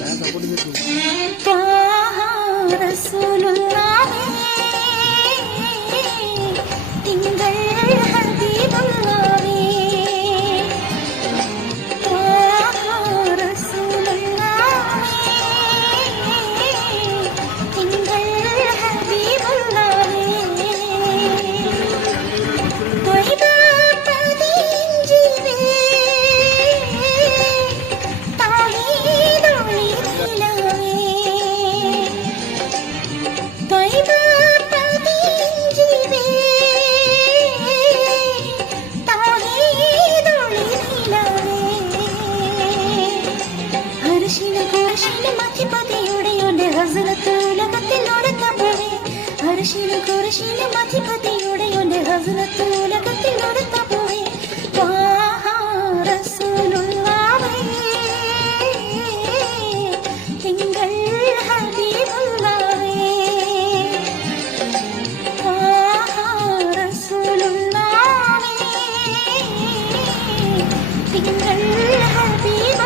Nada, pode me തമ്പവേ Harshina കുർഷിന മധിപതിയുടെയുണ്ട് Hasanath ഉലകത്തിലൂടെ തമ്പവേ